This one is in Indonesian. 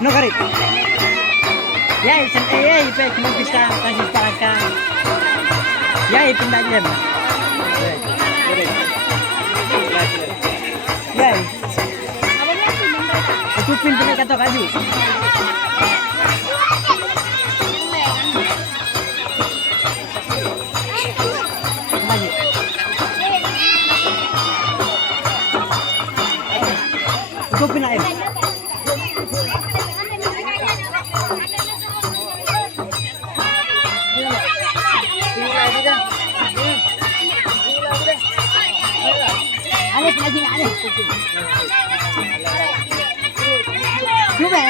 No garit. Yay, yay, pe, kumpisa, kasih pakai. Yay, pindah jam. Yay. Aku pindah kata kaju. Aku pindah air. Alif lagi Alif. Coba.